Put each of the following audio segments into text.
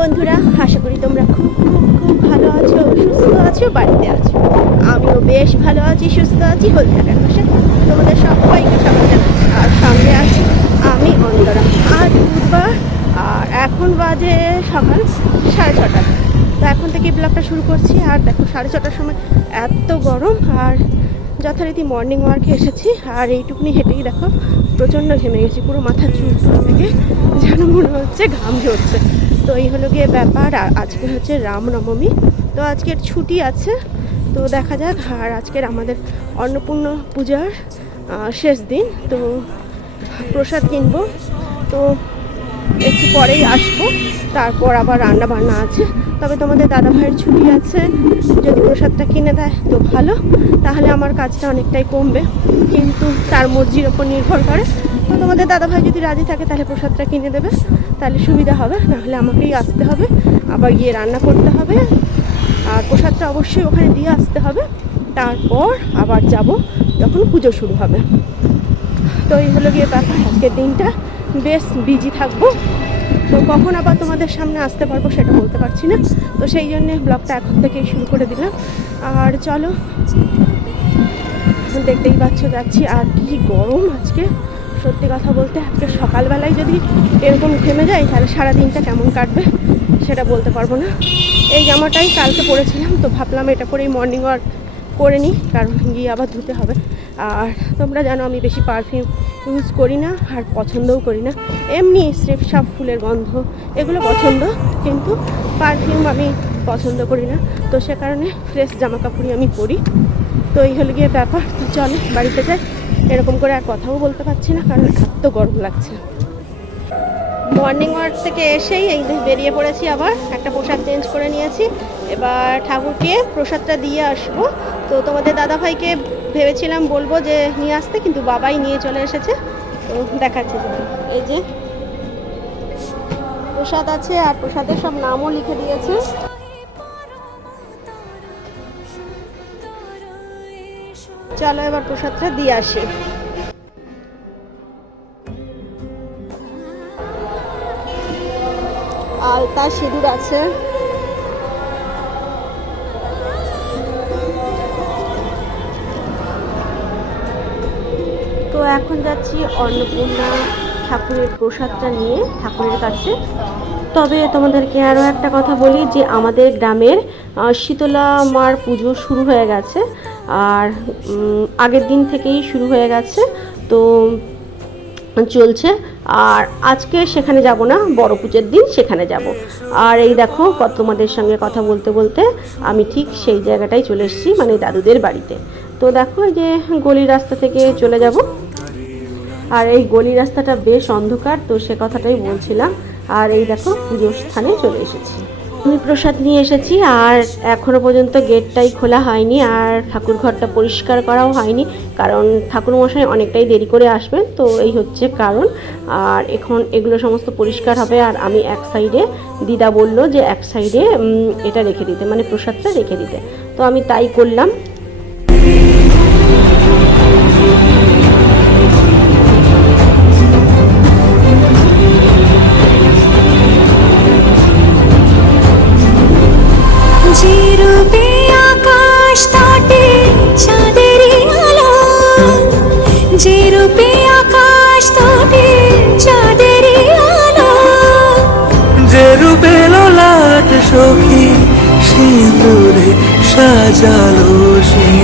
বন্ধুরা। আশা করি তোমরা খুব খুব ভালো আছো, সুস্থ আছো, বাড়িতে আছো। আমিও বেশ ভালো আছি, সুস্থ আছি হলদিয়াটার পাশে তোমাদের সবাইকে জানাচ্ছি। আর সঙ্গে আছি আমি অন্তরা। আজ বুধবার আর এখন বাজে সকাল সাড়ে ছটা। তো এখন থেকে ব্লগটা শুরু করছি। আর দেখো, সাড়ে ছটার সময় এত গরম, আর যথারীতি মর্নিং ওয়ার্কে এসেছি। আর এইটুকুনি হেঁটেই দেখো, প্রচণ্ড ঘেমে গেছি, পুরো মাথা চুল থেকে, যেন মনে হচ্ছে ঘাম ঝরছে। তো এই হলো গিয়ে ব্যাপার, আর আজকে হচ্ছে রামনবমী। তো আজকের ছুটি আছে, তো দেখা যাক। আর আজকের আমাদের অন্নপূর্ণ পূজার শেষ দিন, তো প্রসাদ কিনবো। তো একটু পরেই আসব। তারপর আবার রান্না বান্না আছে। তবে তোমাদের দাদা ভাইয়ের ছুটি আছে। যদি প্রসাদটা কিনে দেয় তো ভালো। তাহলে আমার কাজটা অনেকটাই কমবে। কিন্তু তার মর্জির ওপর নির্ভর করে। তো তোমাদের দাদা ভাই যদি রাজি থাকে তাহলে প্রসাদটা কিনে দেবে। তাহলে সুবিধা হবে। নাহলে আমাকেই আসতে হবে। আবার গিয়ে রান্না করতে হবে। আর প্রসাদটা অবশ্যই ওখানে দিয়ে আসতে হবে। তারপর আবার যাব যখন পুজো শুরু হবে। তো এই হলো গিয়ে ব্যাপার। আজকের দিনটা। বেশ বিজি থাকব। তো কখন আবার তোমাদের সামনে আসতে পারব সেটা বলতে পারছি না। তো সেই জন্যে ব্লগটা এখন থেকেই শুরু করে দিলাম। আর চলো, দেখতেই পাচ্ছ, যাচ্ছি। আর কি গরম আজকে। সত্যি কথা বলতে, আজকে সকালবেলায় যদি এরকম ঘেমে যায়, তাহলে সারা দিনটা কেমন কাটবে সেটা বলতে পারব না। এই জামাটাই কালকে পরেছিলাম, তো ভাবলাম এটা পরেই মর্নিং ওয়াক করে নিই, কারণ গিয়ে আবার ধুতে হবে। আর তোমরা জানো আমি বেশি পারফিউম ইউজ করি না, আর পছন্দও করি না। এমনি স্রেফ সব ফুলের গন্ধ, এগুলো পছন্দ, কিন্তু পারফিউম আমি পছন্দ করি না। তো সে কারণে ফ্রেশ জামা কাপড়ই আমি পরি। তো এই হলো গিয়ে ব্যাপার। তো চলো বাড়িতে যাই। এরকম করে আর কথাও বলতে পারছি না, কারণ এত গরম লাগছে। মর্নিং ওয়াক থেকে এসেই এই বেরিয়ে পড়েছি আবার। একটা পোশাক চেঞ্জ করে নিয়েছি। এবার ঠাকুরকে প্রসাদটা দিয়ে আসব। তো তোমাদের দাদাভাইকে ভেবেছিলাম বলব যে নিয়ে আসতে, কিন্তু বাবাই নিয়ে চলে এসেছে। তো দেখাচ্ছি। এই যে প্রসাদ আছে, আর প্রসাদের সব নামও লিখে দিয়েছে। চলো এবার প্রসাদটা দিয়ে আসি। আলতা সিঁদুর আছে। এখন যাচ্ছি অন্নপূর্ণা ঠাকুরের প্রসাদটা নিয়ে ঠাকুরের কাছে। তবে তোমাদেরকে আরও একটা কথা বলি যে আমাদের গ্রামের শীতলা মার পুজো শুরু হয়ে গেছে। আর আগের দিন থেকেই শুরু হয়ে গেছে। তো, চলছে। আর আজকে সেখানে যাব না, বড় পুজোর দিন সেখানে যাব। আর এই দেখো, তোমাদের সঙ্গে কথা বলতে বলতে আমি ঠিক সেই জায়গাটাই চলে এসেছি মানে দাদুদের বাড়িতে। তো দেখো যে গলির রাস্তা থেকে চলে যাব। আর এই গলি রাস্তাটা বেশ অন্ধকার, তো সে কথাটাই বলছিলাম। আর এই দেখো পুজোর স্থানে চলে এসেছি। আমি প্রসাদ নিয়ে এসেছি, আর এখনও পর্যন্ত গেটটাই খোলা হয়নি, আর ঠাকুর ঘরটা পরিষ্কার করাও হয়নি, কারণ ঠাকুর মশাই অনেকটাই দেরি করে আসবেন, তো এই হচ্ছে কারণ। আর এখন এগুলো সমস্ত পরিষ্কার হবে, আর আমি এক সাইডে, দিদা বলল যে এক সাইডে এটা রেখে দিতে মানে প্রসাদটা রেখে দিতে। তো আমি তাই করলাম রূপে আকাশ তটে চাঁদেরই আলো। যে রূপে লোলাট সখী সিঁদুরে সাজালো সিঁদুরে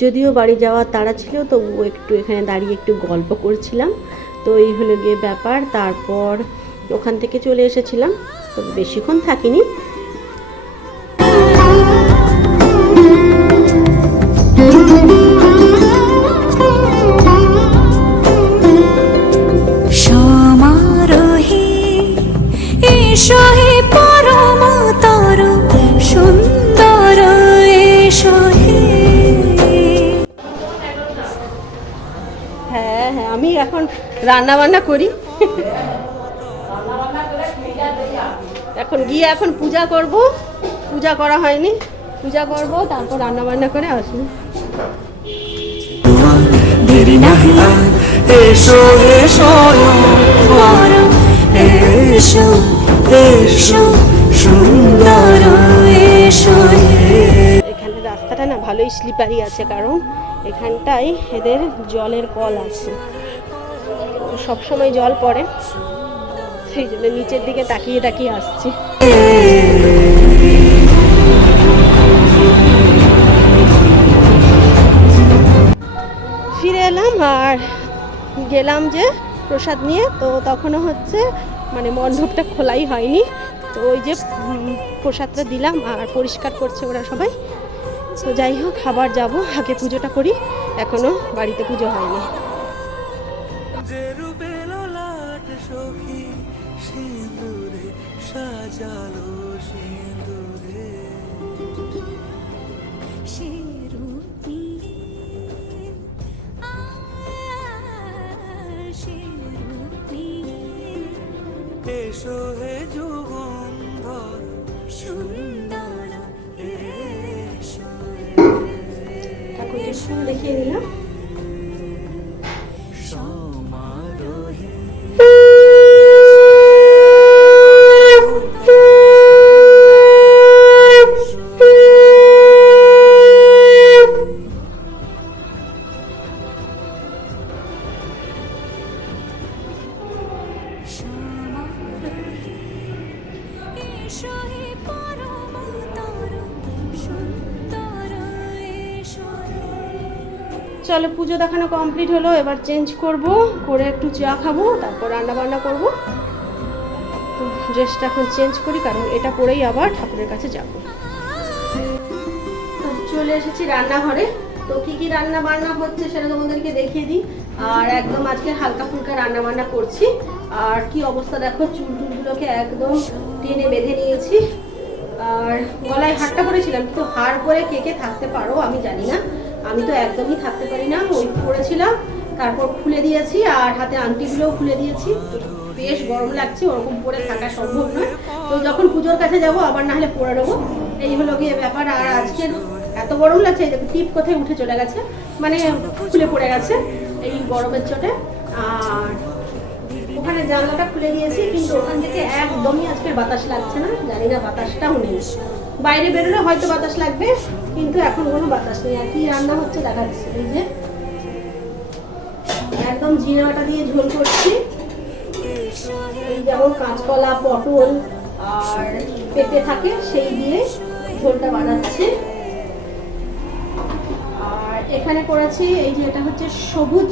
যদিও বাড়ি যাওয়ার তাড়া ছিল, তবুও একটু এখানে দাঁড়িয়ে একটু গল্প করছিলাম। তো এই হলো গিয়ে ব্যাপার। তারপর ওখান থেকে চলে এসেছিলাম তো বেশিক্ষণ থাকিনি। সমারোহে আমি এখন রান্না বান্না করি। এখন গিয়ে এখন পূজা করব। পূজা করা হয়নি। পূজা করব তারপর রান্না বান্না করে আসব। দেরি নাহি আর। এসো এসো এসো সুন্দর এসো এখানে রাস্তাটা না ভালোই স্লিপারি আছে কারণ এখানটায় এদের জলের কল আছে। সব সময় জল পড়ে। সেই জন্য নিচের দিকে তাকিয়ে তাকিয়ে আসছি। ফিরে এলাম আর গেলাম যে প্রসাদ নিয়ে, তো তখনও হচ্ছে মানে মণ্ডপটা খোলাই হয়নি। তো ওই যে প্রসাদটা দিলাম আর পরিষ্কার করছে ওরা সবাই। তো যাই হোক, আবার যাব, আগে পুজোটা করি এখনও বাড়িতে পুজো হয়নি। যে রূপে লাট সখী সিঁদুরে সাজালো সিঁদুরে এসো হে যুগন্ধর সুন্দর এসো ঠাকুরকে দেখিয়ে নিলাম পুজো দেখানো কমপ্লিট হলো, এবার চেঞ্জ করব, করে একটু চা খাব, তারপর রান্না বান্না করব ড্রেসটা এখন চেঞ্জ করি, কারণ এটা পরেই আবার ঠাকুরের কাছে যাব। চলে এসেছি রান্নাঘরে। তো কি কি রান্না বান্না হচ্ছে সেটা তোমাদেরকে দেখিয়ে দিই। আর একদম আজকে হালকা ফুলকা রান্না বান্না করছি। আর কি অবস্থা দেখো, চুল টুলগুলোকে একদম টেনে বেঁধে নিয়েছি। আর গলায় হারটা করেছিলাম কিন্তু হার পরে কে কে থাকতে পারো আমি জানি না। আমি তো একদমই থাকতে পারি না, ওই পরেছিলাম তারপর খুলে দিয়েছি, আর হাতে আংটিগুলোও খুলে দিয়েছি। বেশ গরম লাগছে, ওরকম পরে থাকা সম্ভব নয়। তো যখন পুজোর কাছে যাব, আবার না হলে পরে নেব। এই হলো গিয়ে ব্যাপার, আর আজকের এত গরম লাগছে দেখো টিপ কোথায় উঠে চলে গেছে মানে খুলে পড়ে গেছে এই গরমের চোটে। আর ওখানে জানলাটা খুলে দিয়েছি, কিন্তু ওখান থেকে একদমই আজকের বাতাস লাগছে না, জানি না বাতাসটাও নেই। বাইরে বেরোলে হয়তো বাতাস লাগবে, কিন্তু এখন কোনো বাতাস নেই। আর কি রান্না হচ্ছে দেখাচ্ছি। এই যে, একদম জিরে বাটা দিয়ে ঝোল করছি। এই যেমন কাঁচকলা, পটল আর পেঁপে থাকে, সেই দিয়ে ঝোলটা বানাচ্ছি। আর এখানে করেছি, এই যে এটা হচ্ছে সবুজ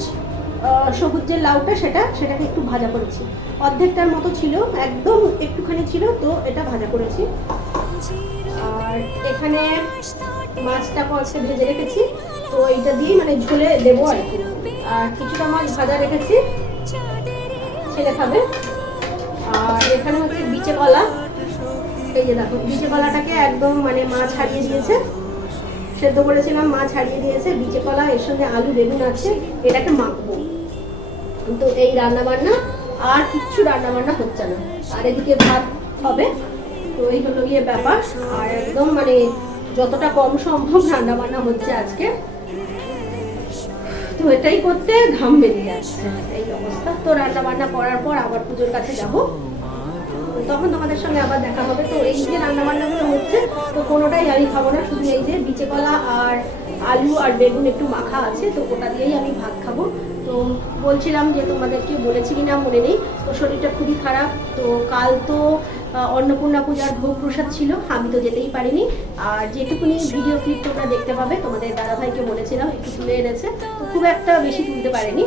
সবুজ যে লাউটা, সেটা, সেটাকে একটু ভাজা করেছি। অর্ধেকটার মতো ছিল, একদম একটুখানি ছিল, তো এটা ভাজা করেছি। আর এখানে মাছটা কষে ভেজে রেখেছি। তো এইটা দিয়ে মানে ঝোলে দেবো আর কি। আর কিছুটা মাছ ভাজা রেখেছি। ছেলে খাবে। আর এখানে হচ্ছে বিচে কলা এই যে দেখো বিচে কলাটাকে একদম মানে মাছ হারিয়ে দিয়েছে। সেদ্ধ করেছিলাম, মাছ হারিয়ে দিয়েছে। বিচে কলা এর সঙ্গে আলু, বেগুন আছে। এটাকে মাখবো। তো এই রান্না বান্না আর কিচ্ছু রান্না বান্না হচ্ছে না। আর এদিকে ভাত হবে। তো এই হলো গিয়ে ব্যাপার। আর একদম মানে যতটা কম সম্ভব রান্না বান্না হচ্ছে আজকে। তো এটাই করতে ঘাম বেরিয়ে যাচ্ছে এই অবস্থা। তো রান্না বান্না করার পর আবার পুজোর কাছে যাব। তখন তোমাদের সঙ্গে আবার দেখা হবে। তো এই যে রান্না বান্নাগুলো হচ্ছে, তো কোনোটাই আমি খাব না। শুধু এই যে বিচে কলা আর আলু আর বেগুন একটু মাখা আছে, তো ওটা দিয়েই আমি ভাত খাব। তো বলছিলাম যে তোমাদেরকে বলেছি কিনা মনে নেই। তো শরীরটা খুবই খারাপ। তো কাল তো অন্নপূর্ণা পূজার ভোগ প্রসাদ ছিল, আমি তো যেতেই পারিনি। আর যেটুকুনি ভিডিও ক্লিপ তোমরা দেখতে পাবে, তোমাদের দাদাভাইকে বলেছিলাম, একটু তুলে এনেছে। তো খুব একটা বেশি তুলতে পারেনি।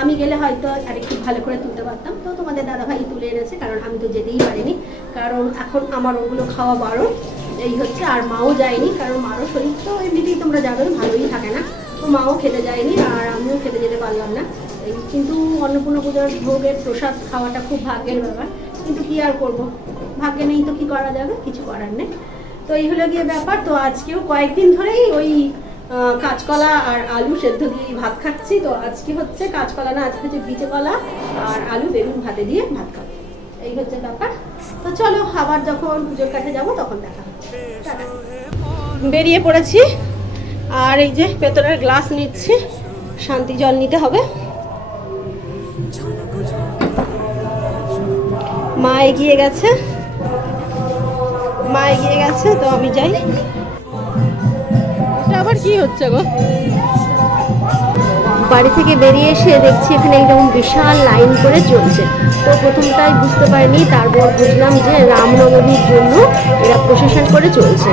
আমি গেলে হয়তো আর একটু ভালো করে তুলতে পারতাম। তো তোমাদের দাদাভাই তুলে এনেছে, কারণ আমি তো যেতেই পারিনি। কারণ এখন আমার ওগুলো খাওয়া বারণ। এই হচ্ছে, আর মাও যায়নি, কারণ মারও শরীর তো এমনিতেই তোমরা জানো ভালোই থাকে না। তো মাও খেতে যায়নি, আর আমিও খেতে যেতে পারলাম না। কিন্তু অন্নপূর্ণা পূজার ভোগের প্রসাদ খাওয়াটা খুব ভাগ্যের ব্যাপার। কিন্তু কি আর করব? ভাগ্যে নেই তো কি করা যাবে? কিছু করার নেই। তো এই হলো গিয়ে ব্যাপার। তো আজকেও কয়েকদিন ধরেই ওই কাঁচকলা আর আলু সেদ্ধ দিয়ে ভাত খাচ্ছি। তো আজকে হচ্ছে কাঁচকলা না, আজকে হচ্ছে বিচে কলা আর আলু বেগুন ভাতে দিয়ে ভাত খাব। এই হচ্ছে ব্যাপার। তো চলো, আবার যখন পুজোর কাছে যাব তখন দেখা হচ্ছে বেরিয়ে পড়েছি। আর এই যে ভেতরের গ্লাস নিচ্ছি। শান্তি জল নিতে হবে। মা এগিয়ে গেছে। মা এগিয়ে গেছে তো আমি যাই। এটা আবার কি হচ্ছে গো? বাড়ি থেকে বেরিয়ে এসে দেখছি এখানে একদম বিশাল লাইন করে চলছে। তো প্রথমটাই বুঝতে পারিনি তারপর বুঝলাম যে রামনবমীর জন্য এরা প্রশাসন করে চলছে।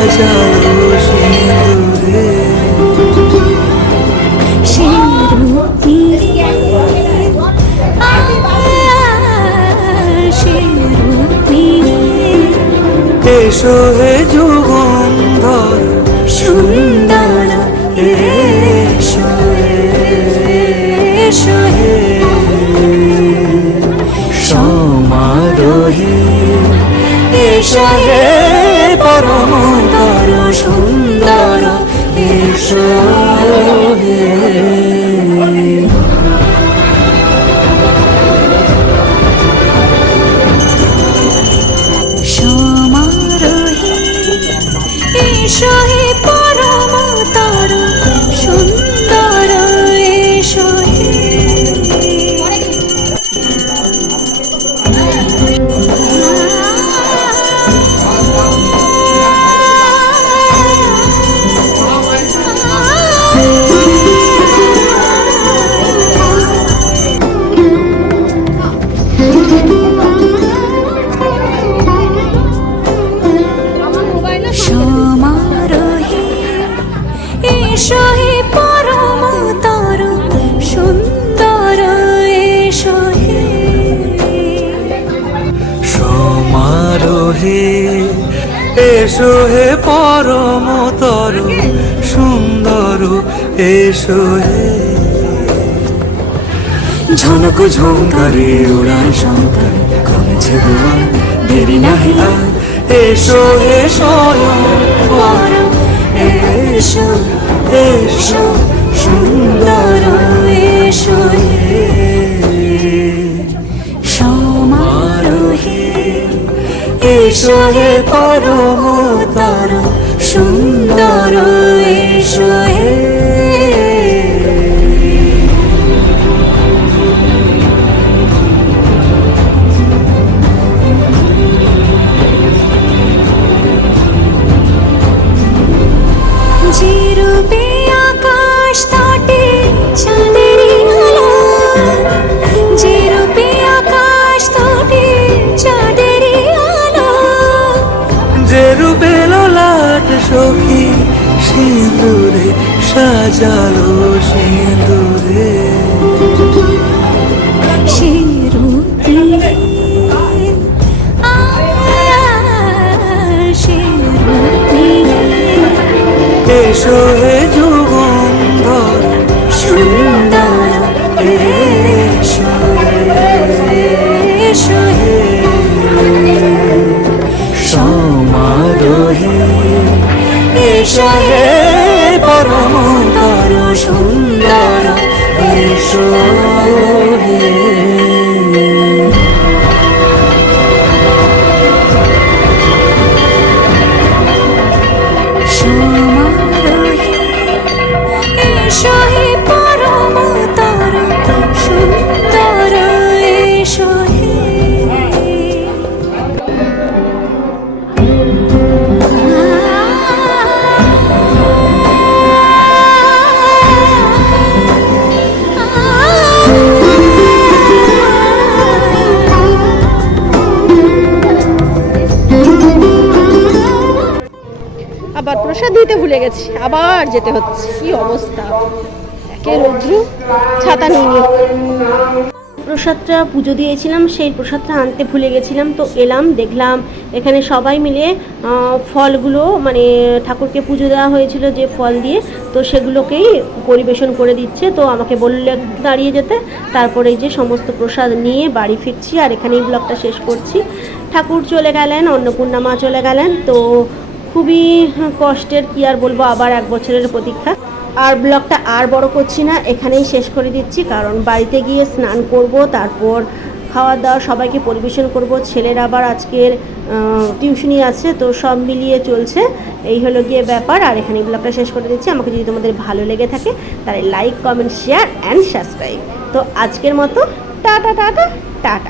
সাজালো সিঁদুরে এসো হে যুগন্ধর সুন্দর এসো এসো হে সমারোহে এসো হে সুন্দর এসো সুন্দর এসো ঝনক ঝঙ্কারে উড়ান শঙ্কর কমেছে দুয়ার দেরি নাহি আর। এসো পরম এসো এসো, সুন্দর, এসো সমারোহে, এসো হে পরম তর সুন্দর, এসো হে। প্রসাদ দিতে ভুলে গেছি। আবার যেতে হচ্ছে। কি অবস্থা? একে রৌদ্র, ছাতা নিয়ে। প্রসাদটা পুজো দিয়েছিলাম, সেই প্রসাদটা আনতে ভুলে গেছিলাম, তো এলাম, দেখলাম, এখানে সবাই মিলে ফলগুলো মানে ঠাকুরকে পুজো দেওয়া হয়েছিল যে ফল দিয়ে, তো সেগুলোকেই পরিবেশন করে দিচ্ছে। তো আমাকে বললে দাঁড়িয়ে যেতে। তারপরে যে সমস্ত প্রসাদ নিয়ে বাড়ি ফিরছি, আর এখানেই ব্লগটা শেষ করছি। ঠাকুর চলে গেলেন, অন্নপূর্ণা মা চলে গেলেন, তো খুবই কষ্টের কি আর বলব, আবার এক বছরের প্রতীক্ষা। আর ব্লগটা আর বড় করছি না, এখানেই শেষ করে দিচ্ছি, কারণ বাড়িতে গিয়ে স্নান করব, তারপর খাওয়া দাওয়া সবাইকে পরিবেশন করব, ছেলের আবার আজকের টিউশনি আছে, তো সব মিলিয়ে চলছে, এই হলো গিয়ে ব্যাপার, আর এখানে ব্লগটা শেষ করে দিচ্ছি। আমাকে যদি তোমাদের ভালো লেগে থাকে, তাহলে like comment share and subscribe তো আজকের মতো, টাটা টাটা টাটা।